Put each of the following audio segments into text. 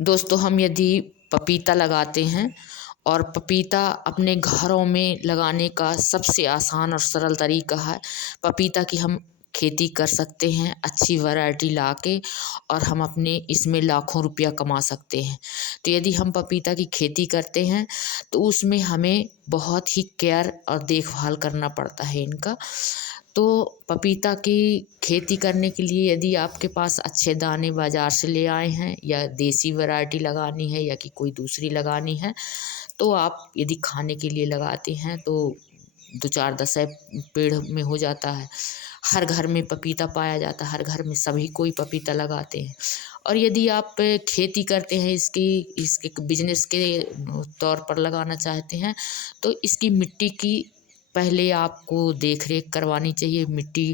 दोस्तों, हम यदि पपीता लगाते हैं और पपीता अपने घरों में लगाने का सबसे आसान और सरल तरीका है। पपीता की हम खेती कर सकते हैं अच्छी वैरायटी लाके, और हम अपने इसमें लाखों रुपया कमा सकते हैं। तो यदि हम पपीता की खेती करते हैं तो उसमें हमें बहुत ही केयर और देखभाल करना पड़ता है इनका। तो पपीता की खेती करने के लिए यदि आपके पास अच्छे दाने बाज़ार से ले आए हैं, या देसी वैरायटी लगानी है या कि कोई दूसरी लगानी है, तो आप यदि खाने के लिए लगाते हैं तो 2-4 10 पेड़ में हो जाता है। हर घर में पपीता पाया जाता है, हर घर में सभी कोई पपीता लगाते हैं। और यदि आप खेती करते हैं इसकी इसके बिज़नेस के तौर पर लगाना चाहते हैं, तो इसकी मिट्टी की पहले आपको देख-रेख करवानी चाहिए। मिट्टी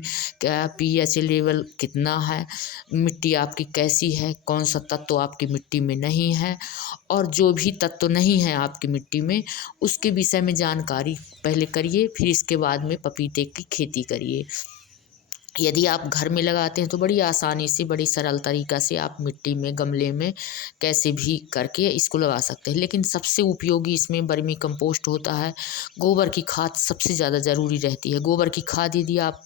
का पीएच लेवल कितना है, मिट्टी आपकी कैसी है, कौन-सा तत्व आपकी मिट्टी में नहीं है, और जो भी तत्व नहीं है आपकी मिट्टी में, उसके विषय में जानकारी पहले करिए, फिर इसके बाद में पपीते की खेती करिए। यदि आप घर में लगाते हैं तो बड़ी आसानी से, बड़ी सरल तरीक़ा से आप मिट्टी में, गमले में कैसे भी करके इसको लगा सकते हैं। लेकिन सबसे उपयोगी इसमें वर्मी कंपोस्ट होता है। गोबर की खाद सबसे ज़्यादा ज़रूरी रहती है। गोबर की खाद यदि आप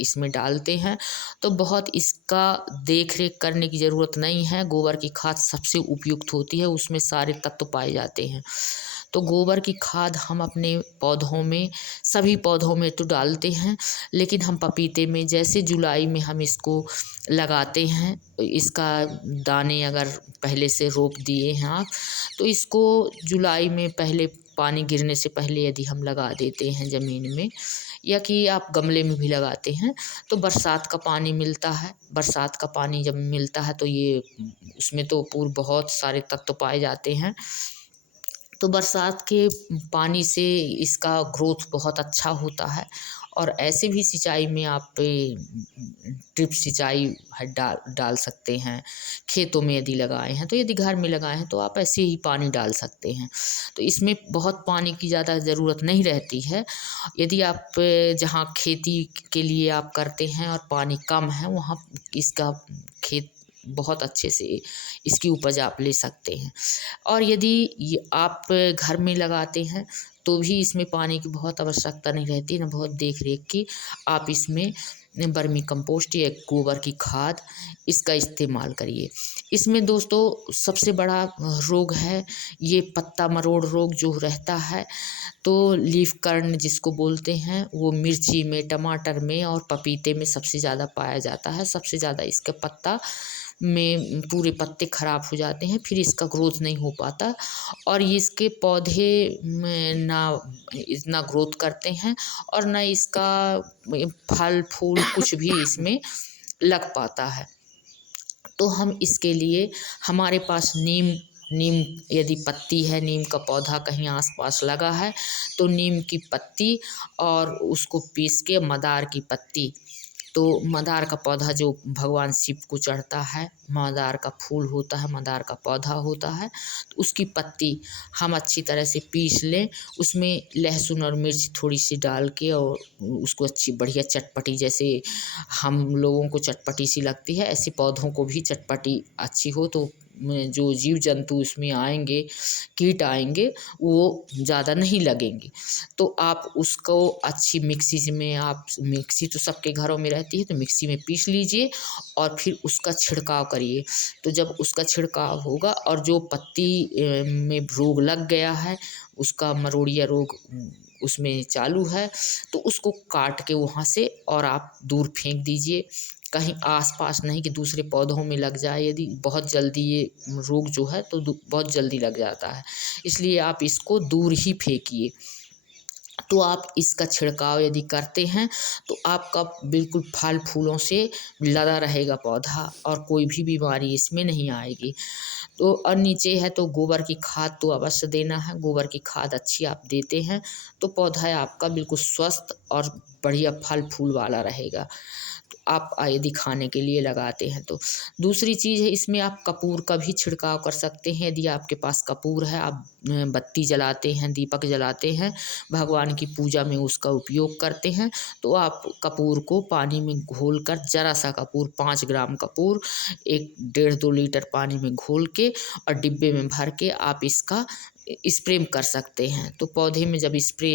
इसमें डालते हैं तो बहुत इसका देख-रेख करने की ज़रूरत नहीं है। गोबर की खाद सबसे उपयुक्त होती है, उसमें सारे तत्व पाए जाते हैं। तो गोबर की खाद हम अपने पौधों में, सभी पौधों में तो डालते हैं, लेकिन हम पपीते में जैसे जुलाई में हम इसको लगाते हैं, इसका दाने अगर पहले से रोप दिए हैं आप, तो इसको जुलाई में पहले पानी गिरने से पहले यदि हम लगा देते हैं ज़मीन में, या कि आप गमले में भी लगाते हैं, तो बरसात का पानी मिलता है। बरसात का पानी जब मिलता है तो ये उसमें तो बहुत सारे तत्व पाए जाते हैं। तो बरसात के पानी से इसका ग्रोथ बहुत अच्छा होता है। और ऐसे भी सिंचाई में आप ड्रिप सिंचाई डाल सकते हैं। खेतों में यदि लगाए हैं, तो यदि घर में लगाए हैं तो आप ऐसे ही पानी डाल सकते हैं। तो इसमें बहुत पानी की ज़्यादा ज़रूरत नहीं रहती है। यदि आप जहाँ खेती के लिए आप करते हैं और पानी कम है, वहाँ इसका खेत बहुत अच्छे से इसकी उपज आप ले सकते हैं। और यदि आप घर में लगाते हैं तो भी इसमें पानी की बहुत आवश्यकता नहीं रहती, ना बहुत देख-रेख की। आप इसमें वर्मी कंपोस्ट या गोबर की खाद इसका इस्तेमाल करिए। इसमें दोस्तों सबसे बड़ा रोग है ये पत्ता मरोड़ रोग जो रहता है। तो लीफ कर्ल जिसको बोलते हैं, वो मिर्ची में, टमाटर में और पपीते में सबसे ज़्यादा पाया जाता है। सबसे ज़्यादा इसका पत्ता में पूरे पत्ते ख़राब हो जाते हैं, फिर इसका ग्रोथ नहीं हो पाता, और ये इसके पौधे में ना इतना ग्रोथ करते हैं, और ना इसका फल फूल कुछ भी इसमें लग पाता है। तो हम इसके लिए, हमारे पास नीम नीम यदि पत्ती है, नीम का पौधा कहीं आस-पास लगा है, तो नीम की पत्ती और उसको पीस के, मदार की पत्ती, तो मदार का पौधा जो भगवान शिव को चढ़ता है, मदार का फूल होता है, मदार का पौधा होता है, तो उसकी पत्ती हम अच्छी तरह से पीस लें। उसमें लहसुन और मिर्च थोड़ी-सी डाल के, और उसको अच्छी बढ़िया चटपटी, जैसे हम लोगों को चटपटी सी लगती है, ऐसे पौधों को भी चटपटी अच्छी हो, तो जो जीव-जंतु उसमें आएँगे, कीट आएँगे, वो ज़्यादा नहीं लगेंगे। तो आप उसको अच्छी मिक्सी में, आप मिक्सी तो सबके घरों में रहती है, तो मिक्सी में पीस लीजिए और फिर उसका छिड़काव करिए। तो जब उसका छिड़काव होगा और जो पत्ती में रोग लग गया है, उसका मरोड़िया रोग उसमें चालू है, तो उसको काट के वहाँ से और आप दूर फेंक दीजिए। कहीं आस-पास नहीं कि दूसरे पौधों में लग जाए। यदि बहुत जल्दी ये रोग जो है तो बहुत जल्दी लग जाता है, इसलिए आप इसको दूर ही फेंकिए। तो आप इसका छिड़काव यदि करते हैं तो आपका बिल्कुल फल फूलों से लदा रहेगा पौधा, और कोई भी बीमारी इसमें नहीं आएगी। तो और नीचे है तो गोबर की खाद तो अवश्य देना है। गोबर की खाद अच्छी आप देते हैं तो पौधा आपका बिल्कुल स्वस्थ और बढ़िया फल फूल वाला रहेगा। आप यदि खाने के लिए लगाते हैं तो। दूसरी चीज़ है, इसमें आप कपूर का भी छिड़काव कर सकते हैं। यदि आपके पास कपूर है, आप बत्ती जलाते हैं, दीपक जलाते हैं, भगवान की पूजा में उसका उपयोग करते हैं, तो आप कपूर को पानी में घोलकर, ज़रा सा कपूर, 5 ग्राम कपूर 1 डेढ़ 2 लीटर पानी में घोल के और डिब्बे में भर के आप इसका स्प्रे कर सकते हैं। तो पौधे में जब स्प्रे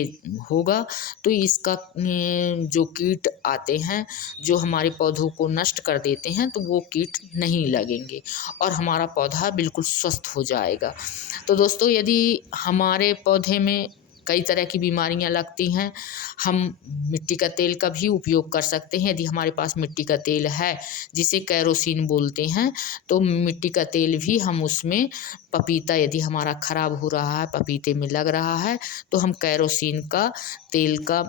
होगा तो इसका जो कीट आते हैं जो हमारे पौधों को नष्ट कर देते हैं, तो वो कीट नहीं लगेंगे और हमारा पौधा बिल्कुल स्वस्थ हो जाएगा। तो दोस्तों, यदि हमारे पौधे में कई तरह की बीमारियां लगती हैं, हम मिट्टी का तेल का भी उपयोग कर सकते हैं। यदि हमारे पास मिट्टी का तेल है, जिसे कैरोसिन बोलते हैं, तो मिट्टी का तेल भी हम उसमें, पपीता यदि हमारा ख़राब हो रहा है, पपीते में लग रहा है, तो हम कैरोसिन का तेल का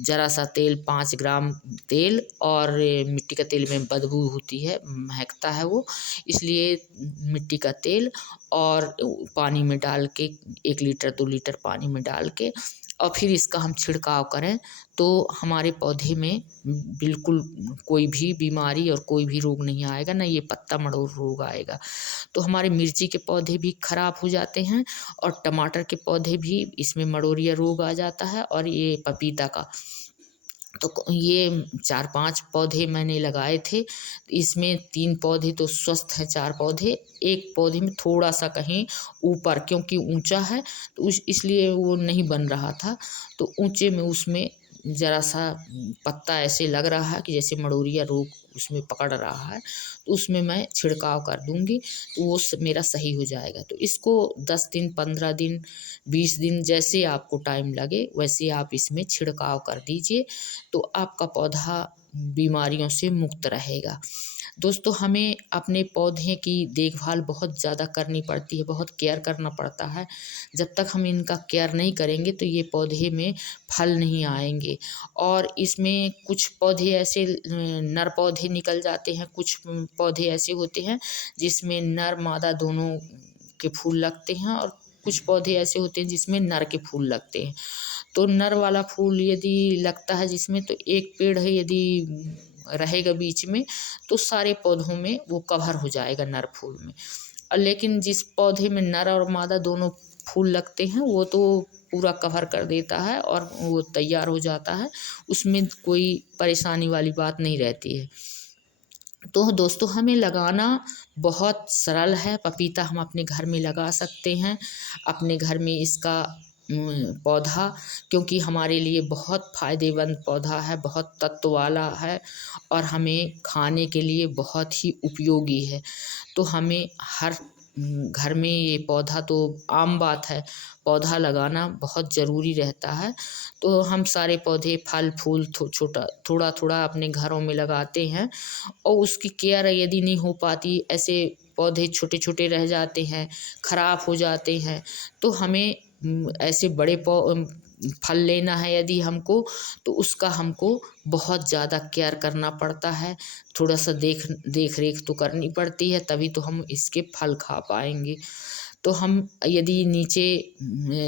ज़रा सा तेल, 5 ग्राम तेल, और मिट्टी का तेल में बदबू होती है, महकता है वो, इसलिए मिट्टी का तेल और पानी में डाल के 1 लीटर 2 लीटर पानी में डाल के और फिर इसका हम छिड़काव करें, तो हमारे पौधे में बिल्कुल कोई भी बीमारी और कोई भी रोग नहीं आएगा, ना ये पत्ता मड़ोर रोग आएगा। तो हमारे मिर्ची के पौधे भी खराब हो जाते हैं और टमाटर के पौधे भी, इसमें मड़ोरिया रोग आ जाता है, और ये पपीता का। तो ये 4-5 पौधे मैंने लगाए थे, इसमें 3 पौधे तो स्वस्थ हैं, 4 पौधे, 1 पौधे में थोड़ा-सा कहीं ऊपर, क्योंकि ऊँचा है तो इसलिए वो नहीं बन रहा था, तो ऊँचे में उसमें ज़रा-सा पत्ता ऐसे लग रहा है कि जैसे मड़ोरिया रोग उसमें पकड़ रहा है, तो उसमें मैं छिड़काव कर दूँगी, तो वो मेरा सही हो जाएगा। तो इसको 10 दिन, 15 दिन, 20 दिन, जैसे आपको टाइम लगे वैसे आप इसमें छिड़काव कर दीजिए, तो आपका पौधा बीमारियों से मुक्त रहेगा। दोस्तों, हमें अपने पौधे की देखभाल बहुत ज़्यादा करनी पड़ती है, बहुत केयर करना पड़ता है। जब तक हम इनका केयर नहीं करेंगे तो ये पौधे में फल नहीं आएँगे, और इसमें कुछ पौधे ऐसे नर पौधे निकल जाते हैं, कुछ पौधे ऐसे होते हैं जिसमें नर मादा दोनों के फूल लगते हैं, और कुछ पौधे ऐसे होते हैं जिसमें नर के फूल लगते हैं। तो नर वाला फूल यदि लगता है जिसमें, तो एक पेड़ है यदि रहेगा बीच में, तो सारे पौधों में वो कवर हो जाएगा नर फूल में। लेकिन जिस पौधे में नर और मादा दोनों फूल लगते हैं, वो तो पूरा कवर कर देता है और वो तैयार हो जाता है, उसमें कोई परेशानी वाली बात नहीं रहती है। तो दोस्तों, हमें लगाना बहुत सरल है। पपीता हम अपने घर में लगा सकते हैं, अपने घर में इसका पौधा, क्योंकि हमारे लिए बहुत फ़ायदेमंद पौधा है, बहुत तत्व वाला है और हमें खाने के लिए बहुत ही उपयोगी है। तो हमें हर घर में ये पौधा, तो आम बात है, पौधा लगाना बहुत ज़रूरी रहता है। तो हम सारे पौधे, फल फूल थोड़ा-थोड़ा अपने घरों में लगाते हैं, और उसकी केयर यदि नहीं हो पाती, ऐसे पौधे छोटे-छोटे रह जाते हैं, खराब हो जाते हैं, तो हमें ऐसे बड़े फल लेना है यदि हमको, तो उसका हमको बहुत ज़्यादा केयर करना पड़ता है। थोड़ा-सा देख-रेख तो करनी पड़ती है, तभी तो हम इसके फल खा पाएँगे। तो हम यदि नीचे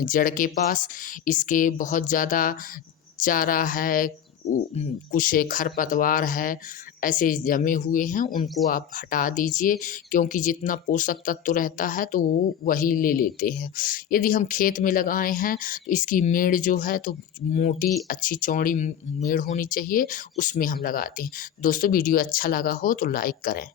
जड़ के पास इसके बहुत ज़्यादा चारा है, कुछ खरपतवार है, ऐसे जमे हुए हैं, उनको आप हटा दीजिए, क्योंकि जितना पोषक तत्व रहता है तो वो वही ले लेते हैं। यदि हम खेत में लगाए हैं तो इसकी मेड़ जो है, तो मोटी अच्छी चौड़ी मेड़ होनी चाहिए, उसमें हम लगाते हैं। दोस्तों, वीडियो अच्छा लगा हो तो लाइक करें।